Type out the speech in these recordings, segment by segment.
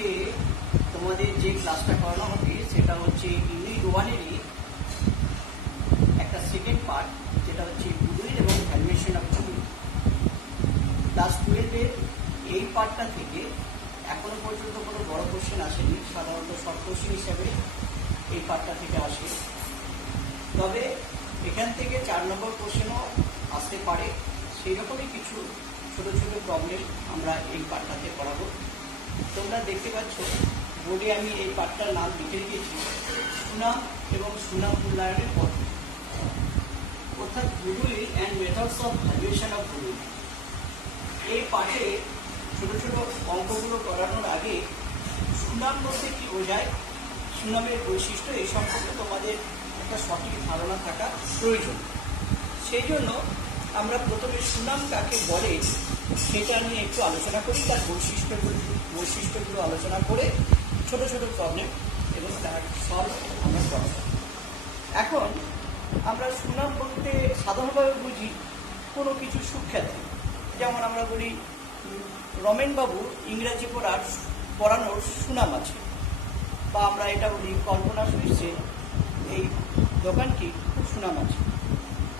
আজকে তোমাদের যে ক্লাসটা করানো হবে সেটা হচ্ছে ইউনিট 1-এরই একটা সেকেন্ড পার্ট, যেটা হচ্ছে গুডউইল এবং ভ্যালুয়েশন অফ গুডউইল। ক্লাস 12-এর এই পার্টটা থেকে এখনো পর্যন্ত কোনো বড় কোশ্চেন আসেনি, সাধারণত শর্ট কোশ্চেন হিসাবে এই পার্টটা থেকে আসে। তবে এখান থেকে 4 নম্বর কোশ্চেনও আসতে পারে, সেই রকমই কিছু ছোট ছোট প্রবলেম আমরা এই পার্টটাতে করাবো। তোমরা দেখতে পাচ্ছ বোর্ডে আমি এই পার্টটার নাম লিখে রেখেছি সুনাম এবং সুনাম মূল্যায়নের পদ্ধতি, অর্থাৎ goodwill and methods of valuation of goodwill. এই পার্টে ছোট ছোট অঙ্কগুলো করানোর আগে সুনাম বলতে কি বোঝায়, সুনামের বৈশিষ্ট্য এই সম্পর্কে তোমাদের একটা সঠিক ধারণা থাকা প্রয়োজন। সেই জন্য আমরা প্রথমে সুনাম কাকে বলে সেটা নিয়ে একটু আলোচনা করি, তার বৈশিষ্ট্যগুলো আলোচনা করে ছোট ছোট প্রবলেম এবং তার সলভ আমরা করব। এখন আমরা সুনাম বলতে সাধারণভাবে বুঝি কোনো কিছু সুখ্যাতি, যেমন আমরা বলি রমেনবাবু ইংরাজি পড়ানোর সুনাম আছে, বা আমরা এটা বলি কল্পনা সুইটসে এই দোকানটি খুব সুনাম আছে।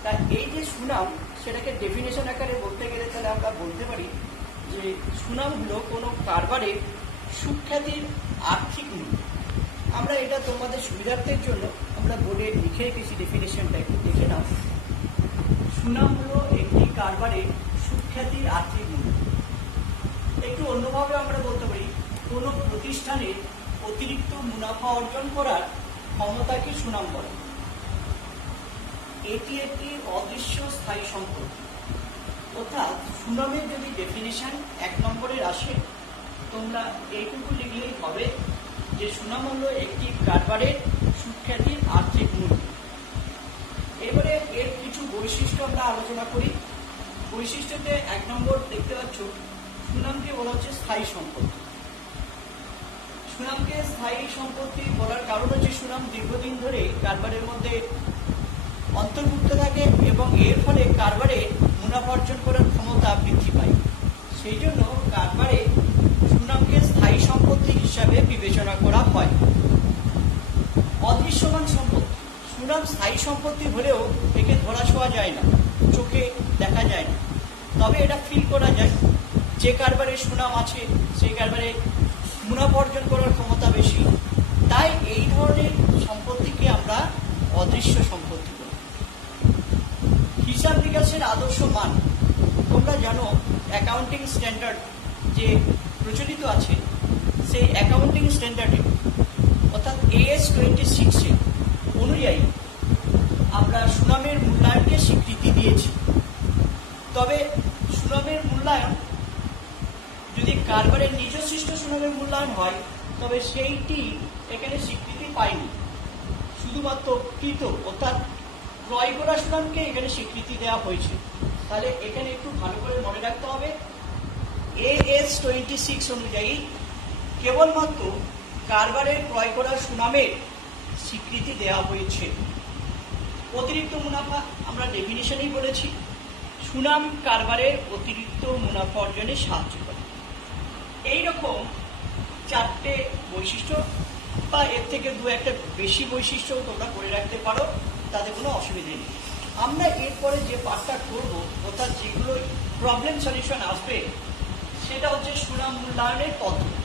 তা এই যে সুনাম, সেটাকে ডেফিনেশন আকারে বলতে গেলে তাহলে আমরা বলতে পারি যে সুনাম হলো কোনো কারবারের সুখ্যাতির আর্থিক মূল্য। আমরা এটা তোমাদের সুবিধার্থের জন্য আমরা বোর্ডে লিখে রেখেছি, ডেফিনেশনটা একটু দেখে নাও। সুনাম হলো একটি কারবারের সুখ্যাতির আর্থিক মূল্য। একটু অন্যভাবে আমরা বলতে পারি কোনো প্রতিষ্ঠানের অতিরিক্ত মুনাফা অর্জন করার ক্ষমতাকে সুনাম বলে। এটি একটি অদৃশ্য স্থায়ী সম্পত্তি, অর্থাৎ সুনামের যদি ডেফিনেশন 1 নম্বরের আসে, তোমরা এইটুকু লিখলেই হবে যে সুনাম হলো একটি কারবারের সুখ্যাতির আর্থিক মূল্য। এবারে এর কিছু বৈশিষ্ট্য আমরা আলোচনা করি। বৈশিষ্ট্যতে 1 নম্বর দেখতে পাচ্ছ, সুনামকে বলা হচ্ছে স্থায়ী সম্পত্তি। সুনামকে স্থায়ী সম্পত্তি বলার কারণ হচ্ছে সুনাম দীর্ঘদিন ধরে কারবারের মধ্যে অন্তর্ভুক্ত থাকে এবং এর ফলে কারবারে মুনাফা অর্জন করার ক্ষমতা বৃদ্ধি পায়। সেই জন্য কারবারে সুনামকে স্থায়ী সম্পত্তি হিসাবে বিবেচনা করা হয়। অদৃশ্যমান সম্পত্তি, সুনাম স্থায়ী সম্পত্তি হলেও একে ধরা ছোঁয়া যায় না, চোখে দেখা যায় না, তবে এটা ফিল করা যায়। যে কারবারে সুনাম আছে সেই কারবারে মুনাফা অর্জন করার ক্ষমতা বেশি, তাই এই ধরনের সম্পত্তিকে আমরা অদৃশ্য সম্পত্তি বলি। হিসাব নিকাশের আদর্শ মান, তোমরা জানো অ্যাকাউন্টিং স্ট্যান্ডার্ড যে প্রচলিত আছে, সেই অ্যাকাউন্টিং স্ট্যান্ডার্ডে অর্থাৎ AS 26 অনুযায়ী আমরা সুনামের মূল্যায়নকে স্বীকৃতি দিয়েছি। তবে সুনামের মূল্যায়ন যদি কারবারের নিজস্ব সুনামের মূল্যায়ন হয়, তবে সেইটি এখানে স্বীকৃতি পায়নি, শুধুমাত্র কৃত অর্থাৎ ক্রয় করা সুনামকে এখানে স্বীকৃতি দেওয়া হয়েছে। তাহলে এখানে একটু ভালো করে মনে রাখতে হবে, AS 26 অনুযায়ী কেবলমাত্র কারবারের ক্রয় করা সুনামের স্বীকৃতি দেওয়া হয়েছে। অতিরিক্ত মুনাফা আমরা ডেফিনিশনেই বলেছি, সুনাম কারবারের অতিরিক্ত মুনাফা অর্জনে সাহায্য করে। এইরকম 4টে বৈশিষ্ট্য বা এর থেকে 2-1টা বেশি বৈশিষ্ট্য তোমরা করে রাখতে পারো, তাতে কোনো অসুবিধে নেই। আমরা এরপরে যে পার্টটা করব, অর্থাৎ যেগুলো প্রবলেম সলিউশন আসবে, সেটা হচ্ছে সুনাম মূল্যায়নের পদ্ধতি।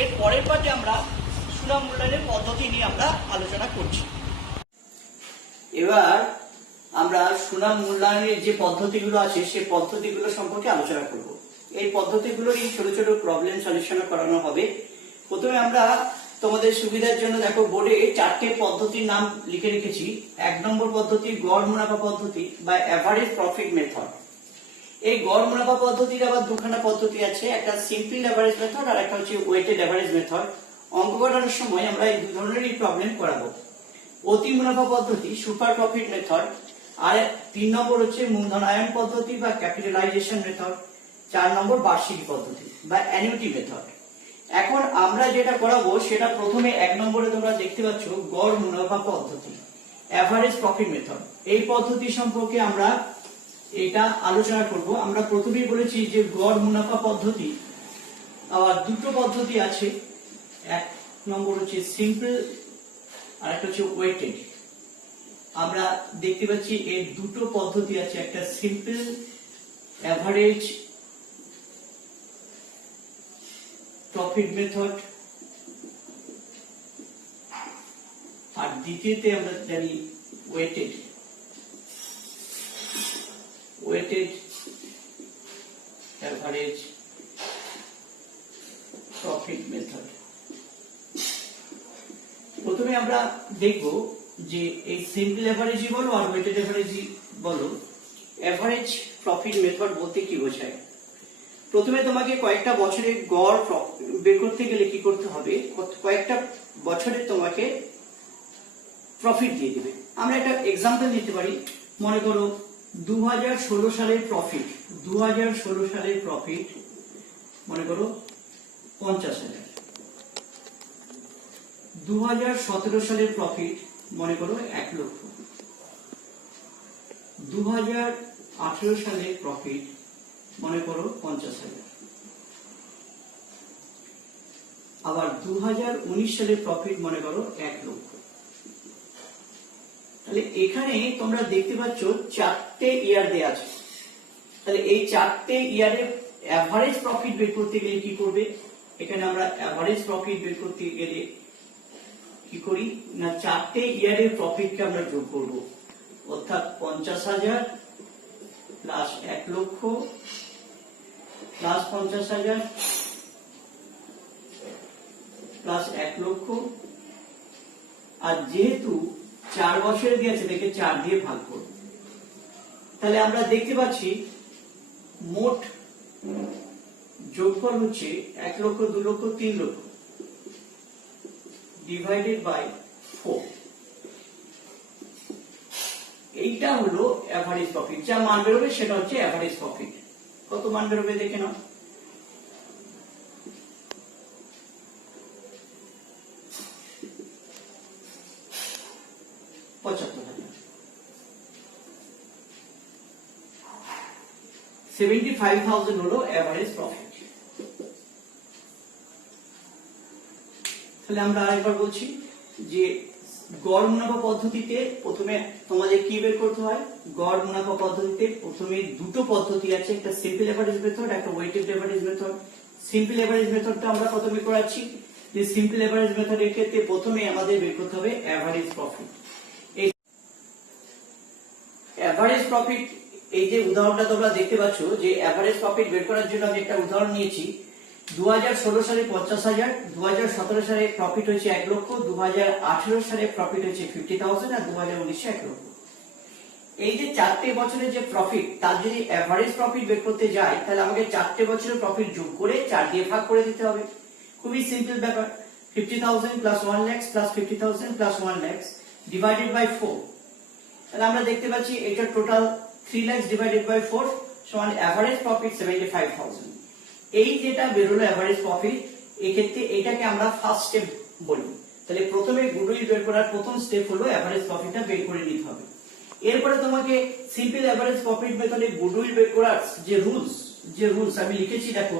এর পরের পার্টে আমরা সুনাম মূল্যায়নের পদ্ধতি নিয়ে আমরা আলোচনা করছি। এবার আমরা সুনাম মূল্যায়নের যে পদ্ধতিগুলো আছে সেই পদ্ধতিগুলো সম্পর্কে আলোচনা করব। এই পদ্ধতিগুলোরই ছোট ছোট প্রবলেম সলিউশন করানো হবে। প্রথমে আমরা তোমাদের সুবিধার জন্য দেখো বোর্ডে 4টে পদ্ধতির নাম লিখে রেখেছি। 1 নম্বর পদ্ধতি গড় মুনাফা পদ্ধতি বা অ্যাভারেজ প্রফিট মেথড। এই গড় মুনাফা পদ্ধতির আবার দুখানা পদ্ধতি আছে, একটা সিম্পল অ্যাভারেজ মেথড আর একটা হচ্ছে ওয়েটেড অ্যাভারেজ মেথড। অঙ্ক করানোর সময় আমরা এই 2 ধরনেরই প্রবলেম করাবো। অতি মুনাফা পদ্ধতি সুপার প্রফিট মেথড, আর 3 নম্বর হচ্ছে মূলধনায়ন পদ্ধতি বা ক্যাপিটালাইজেশন মেথড। 4 নম্বর বার্ষিকী পদ্ধতি বা অ্যানুইটি মেথড। এখন আমরা যেটা করাবো সেটা প্রথমে 1 নম্বরে তোমরা দেখতে পাচ্ছ গড় মুনাফা পদ্ধতি, অ্যাভারেজ প্রফিট মেথড। এই পদ্ধতি সম্পর্কে আমরা এটা আলোচনা করব। আমরা প্রথমেই বলেছি যে গড় মুনাফা পদ্ধতি, আবার 2টো পদ্ধতি আছে, এক নম্বর হচ্ছে সিম্পল আর একটা হচ্ছে ওয়েটেড। আমরা দেখতে পাচ্ছি এর দুটো পদ্ধতি আছে, একটা সিম্পল অ্যাভারেজ প্রফিট মেথড আর দ্বিতীয়তে আমরা জানি ওয়েটেড অ্যাভারেজ প্রফিট মেথড। প্রথমে আমরা দেখব যে এই সিম্পল অ্যাভারেজই বলো আর ওয়েটেড অ্যাভারেজই বলো, অ্যাভারেজ প্রফিট মেথড বলতে কি বোঝায়। প্রথমে তোমাকে কয়েকটা বছরের গড় বের করতে গেলে কি করতে হবে, কয়েকটা বছরে তোমাকে প্রফিট দিয়ে দেবে। আমরা একটা এক্সাম্পল নিতে পারি, মনে করো 2016 সালের প্রফিট, 2016 সালের প্রফিট মনে করো 50,000, 2017 সালের প্রফিট মনে করো 1 লক্ষ, 2018 সালের প্রফিট মনে করো 50,000, আবার 2019 সালের প্রফিট মনে করো 1 লক্ষ। তাহলে এখানে তোমরা দেখতে পাচ্ছ 4টে ইয়ার দেয়া আছে। তাহলে এই 4টে ইয়ারের অ্যাভারেজ প্রফিট বের করতে গেলে কি করবে, এখানে আমরা অ্যাভারেজ প্রফিট বের করতে গেলে কি করি না, 4টে ইয়ারের প্রফিটকে আমরা যোগ করব, অর্থাৎ 50,000 প্লাস 1 লক্ষ প্লাস 50,000 প্লাস 1 লক্ষ, আর যেহেতু 4 বছরে দিয়েছে দেখে 4 দিয়ে ভাগ করব। তাহলে আমরা দেখতে পাচ্ছি মোট যোগফল হচ্ছে 1 লক্ষ, 2 লক্ষ, 3 লক্ষ ডিভাইডেড বাই 4। এইটা হলো অ্যাভারেজ প্রফিট, যা মান বেরোবে সেটা হচ্ছে অ্যাভারেজ প্রফিট। কত মান বেরোবে দেখে নাও, $75,000 হলো অ্যাভারেজ প্রফিট। তাহলে আমরা আরেকবার বলছি যে গড় মুনাফা পদ্ধতিতে প্রথমে তোমাদের কি বের করতে হয়, গড় মুনাফা পদ্ধতিতে প্রথমে দুটো পদ্ধতি আছে, একটা সিম্পল এভারেজ মেথড, একটা weighted average method. Simple average মেথডটা আমরা প্রথমে করাচ্ছি, যে সিম্পল এভারেজ মেথডের ক্ষেত্রে প্রথমে আমাদের বের করতে হবে অ্যাভারেজ প্রফিট। এই অ্যাভারেজ প্রফিট, এই যে উদাহরণটা তোমরা দেখতে পাচ্ছ, যে অ্যাভারেজ প্রফিট বের করার জন্য আমি একটা উদাহরণ নিয়েছি। 2016 সালে 50,000, 2017 সালে প্রফিট হয়েছে 1 লক্ষ, 2018 সালে প্রফিট হয়েছে 50,000 আর 2019 1 লক্ষ। এই যে 4টে বছরের যে প্রফিট, তার যদি অ্যাভারেজ প্রফিট বের করতে যাই, তাহলে আমাকে 4টে বছরের প্রফিট যোগ করে 4 দিয়ে ভাগ করে দিতে হবে। খুবই সিম্পল ব্যাপার, 50,000 plus 1 lakh plus 50,000 plus 1 lakh divided by 4। তাহলে আমরা দেখতে পাচ্ছি এটা টোটাল 3 লাখ ডিভাইডেড বাই 4 সমান অ্যাভারেজ প্রফিট 75,000। এই যেটা বেরোলো অ্যাভারেজ প্রফিট, এই ক্ষেত্রে এটাকে আমরা ফার্স্ট স্টেপ বলি। তাহলে প্রথমে গুডউইল বের করার প্রথম স্টেপ হলো অ্যাভারেজ প্রফিটটা বের করে নিতে হবে। এরপরে তোমাকে সিম্পল অ্যাভারেজ প্রফিট মেথডে গুডউইল বের করার যে রুলস আমি লিখেছি, দেখো,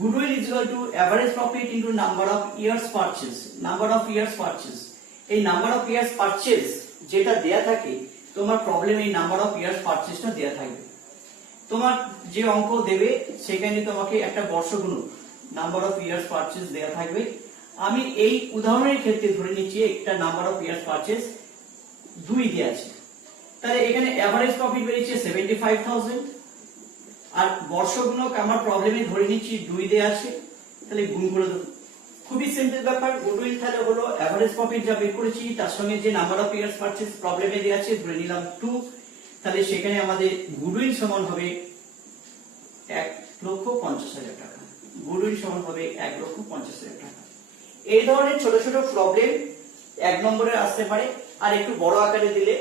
goodwill is equal two average profit into number of years purchase. Number of years purchase, এই নাম্বার অফ ইয়ার্স পারচেজ যেটা দেয়া থাকে তোমার প্রবলেম, এই নাম্বার অফ ইয়ার্স পারচেজটা দেয়া থাকবে। তোমার যে অঙ্ক দেবে সেখানে তোমাকে একটা বর্ষগুণক নাম্বার অফ ইয়ার্স পারচেজ দেয়া থাকবে। আমি এই উদাহরণের ক্ষেত্রে ধরে নিচ্ছি একটা নাম্বার অফ ইয়ার্স পারচেজ 2 দেয়া আছে। তাহলে এখানে এভারেজ প্রফিট বেরিয়েছে 75,000, আর বর্ষগুণক আমার প্রবলেমে ধরে নিচ্ছি 2 দেয়া আছে, তাহলে গুণ করে দেব। খুবই সিম্পল ব্যাপার। গুডউইল তাহলে হলো এভারেজ প্রফিট যা বের করেছি তার সঙ্গে যে নাম্বার অফ ইয়ার্স পারচেজ প্রবলেমে দেয়া আছে ধরে নিলাম 2, তাহলে সেখানে আমাদের গুডউইল সমান হবে 1,50,000 টাকা। গুডউইল সমান হবে 1,50,000 টাকা। এই ধরনের ছোট ছোট প্রবলেম 1 নম্বরে আসতে পারে, আর একটু বড় আকারে দিলে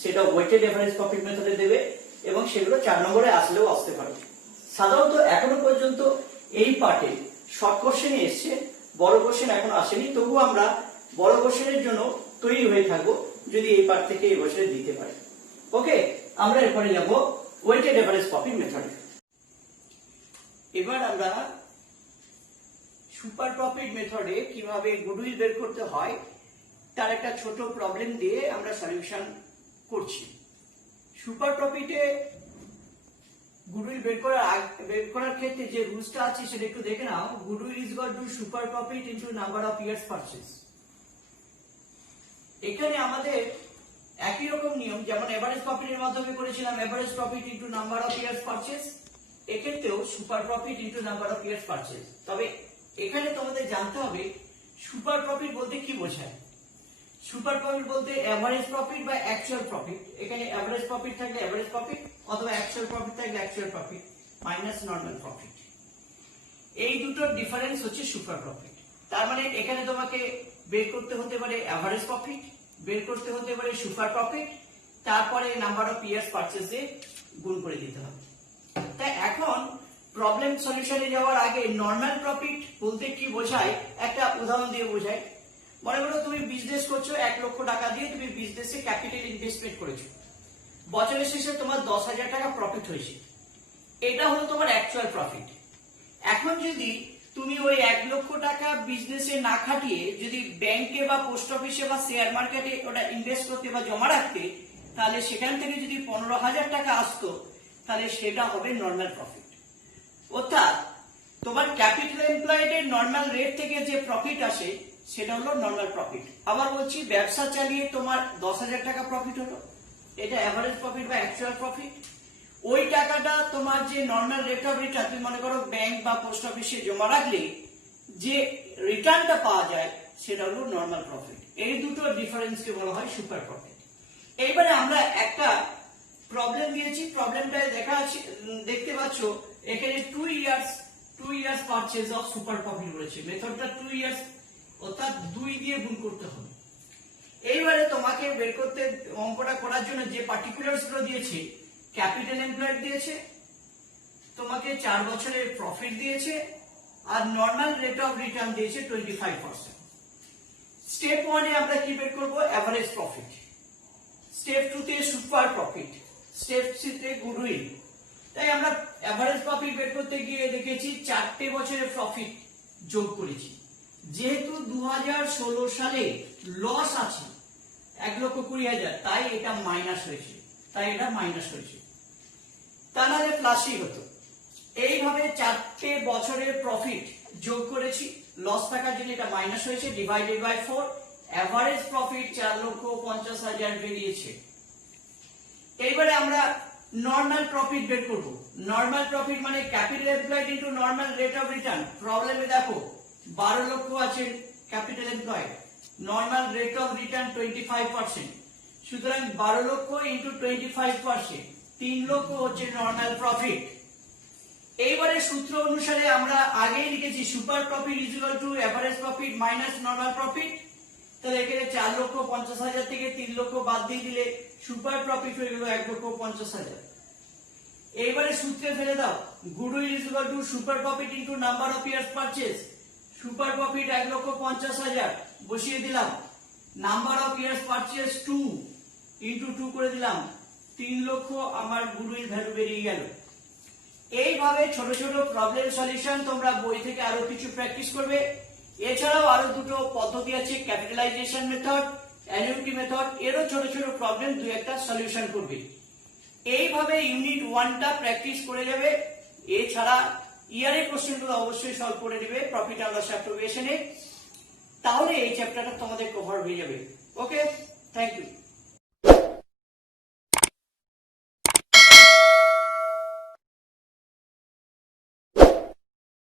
সেটা ওয়েটেড এভারেজ প্রফিট মেথডে দেবে, এবং সেগুলো 4 নম্বরে আসলেও আসতে পারে। সাধারণত এখনো পর্যন্ত এই পার্টে শর্ট কোশ্চেনে এসছে, বড় কোশ্চেন এখনো আসেনি। তবুও আমরা বড় কোশ্চেনের জন্য তৈরি হয়ে থাকবো যদি এই পার্ট থেকে এই বছরে দিতে পারে। ওকে, আমরা এরপরে যাব ওয়েটেড এভারেজ প্রফিট মেথডে। এবার আমরা সুপার প্রফিট মেথডে কিভাবে গুডউইল বের করতে হয় তার একটা ছোট প্রবলেম দিয়ে আমরা সলিউশন করছি। সুপার প্রফিটে গুডউইল বের করার ক্ষেত্রে যে রুলসটা আছে সেটা একটু দেখে নাও। Goodwill is equal to super profit into number of years purchase. এখানে আমাদের একই রকম নিয়ম, যেমন এভারেজ প্রফিটের মাধ্যমে করেছিলাম average profit into number of years purchase, এক্ষেত্রেও super profit into number of years purchase. তবে এখানে তোমাদের জানতে হবে সুপার প্রফিট বলতে কি বোঝায়। সুপার প্রফিট বলতে এভারেজ প্রফিট বা অ্যাকচুয়াল প্রফিট। এখানে এভারেজ প্রফিট থাকলে এভারেজ প্রফিট অথবা অ্যাকচুয়াল প্রফিট থাকলে actual profit minus normal profit. এই দুটোর ডিফারেন্স হচ্ছে সুপার প্রফিট। তার মানে এখানে তোমাকে বের করতে হতে পারে এভারেজ প্রফিট, বের করতে হতে পারে সুপার প্রফিট, তারপরে নাম্বার অফ ইয়ার্স পারচেজ দিয়ে গুণ করে দিতে হবে। তাই এখন প্রবলেম সলিউশনে যাওয়ার আগে নরমাল প্রফিট বলতে কি বোঝায় একটা উদাহরণ দিয়ে বোঝায়। মনে করো তুমি বিজনেস করছো, 1 লক্ষ টাকা দিয়ে তুমি বিজনেসে ক্যাপিটাল ইনভেস্টমেন্ট করেছো, বছরের শেষে তোমার 10,000 টাকা প্রফিট হয়েছে, এটা হলো তোমার অ্যাকচুয়াল প্রফিট। এখন যদি তুমি ওই 1 লক্ষ টাকা বিজনেসে না খাটিয়ে যদি ব্যাংকে বা পোস্ট অফিসে বা শেয়ার মার্কেটে ওটা ইনভেস্ট করতে বা জমা রাখতে, তাহলে সেখান থেকে যদি 15,000 টাকা আসতো তাহলে সেটা হবে নরমাল প্রফিট। অর্থাৎ তোমার ক্যাপিটাল এমপ্লয়েড এর নরমাল রেট থেকে যে প্রফিট আসে সেটা হলো নরমাল প্রফিট। আবার বলছি, ব্যবসা চালিয়ে তোমার 10,000 টাকা প্রফিট হলো, এটা এভারেজ প্রফিট বা অ্যাকচুয়াল প্রফিট। ওই টাকাটা তোমার যে নরমাল রেট অফ রিটার্ন, তুমি মনে করো ব্যাংক বা পোস্ট অফিসে জমা রাখলে যে রিটার্নটা পাওয়া যায় সেটা হলো নরমাল প্রফিট। এই দুটো ডিফারেন্সকে বলা হয় সুপার প্রফিট। এইবারে আমরা একটা প্রবলেম দিয়েছি, প্রবলেমটায় দেখতে পাচ্ছ এখানে 2 years purchase of super profit বলেছে। মেথডটা 2 ইয়ার্স অর্থাৎ 2 দিয়ে গুণ করতে হবে। এইবারে তোমাকে বের করতে, অঙ্কটা করার জন্য যে পার্টিকুলারস গুলো দিয়েছে, ক্যাপিটাল এমপ্লয়েড দিয়েছে, তোমাকে 4 বছরের প্রফিট দিয়েছে, আর নরমাল রেট অফ রিটার্ন দিয়েছে 25%। স্টেপ 1 এ আমরা কি বের করব? Average profit. স্টেপ 2 তে সুপার প্রফিট, স্টেপ 3 তে গুডউইল। তাই আমরা এভারেজ প্রফিট বের করতে গিয়ে দেখেছি 4টে বছরের প্রফিট যোগ করেছি। যেহেতু 2016 সালে লস আছে 1,20,000, তাই এটা মাইনাস হয়েছে, তা নাহলে প্লাসই হতো। এইভাবে 4টে বছরের প্রফিট যোগ করেছি, লস থাকার জন্য এটা মাইনাস হয়েছে, ডিভাইডেড বাই 4। এভারেজ প্রফিট 4,50,000 বেরিয়েছে। এইবারে আমরা নরমাল প্রফিট বের করব। নরমাল প্রফিট মানে capital employed into normal rate of return. প্রবলেমে দেখো 12 লক্ষ আছে capital employed, normal rate of return 25%, সুতরাং 12 লক্ষ ইনটু 25%, 3 লক্ষ হচ্ছে নরমাল প্রফিট। এইবারে সূত্র অনুসারে আমরা আগেই লিখেছি super profit is equal two average profit minus normal profit. তাহলে এখানে 4,50,000 থেকে 3 লক্ষ বাদ দিয়ে দিলে সুপার প্রফিট হয়ে গেল 1,50,000। এইবারে সূত্রে ফেলে দাও, goodwill is equal to super profit into number of years purchase. Super profit 1,50,000 বসিয়ে দিলাম, number of years purchase 2 into 2 করে দিলাম, 3 লক্ষ আমার গুডউইল ভ্যালু বেরিয়ে গেল। এইভাবে ছোট ছোট প্রবলেম সলিউশন তোমরা বই থেকে আরো কিছু প্র্যাকটিস করবে। এছাড়াও আরো দুটো পদ্ধতি আছে, ক্যাপিটালাইজেশন মেথড, অ্যানুইটি মেথড, এরও ছোট ছোট প্রবলেম 2-1টা সলিউশন করবে। এইভাবে ইউনিট 1টা প্র্যাকটিস করে যাবে। এছাড়া ইয়ারের কোশ্চেনগুলো অবশ্যই সলভ করে দিবে প্রফিট অ্যান্ড লস অ্যাপ্রোপ্রিয়েশনে, তাহলে এই চ্যাপ্টারটা তোমাদের কভার হয়ে যাবে। ওকে, থ্যাংক ইউ।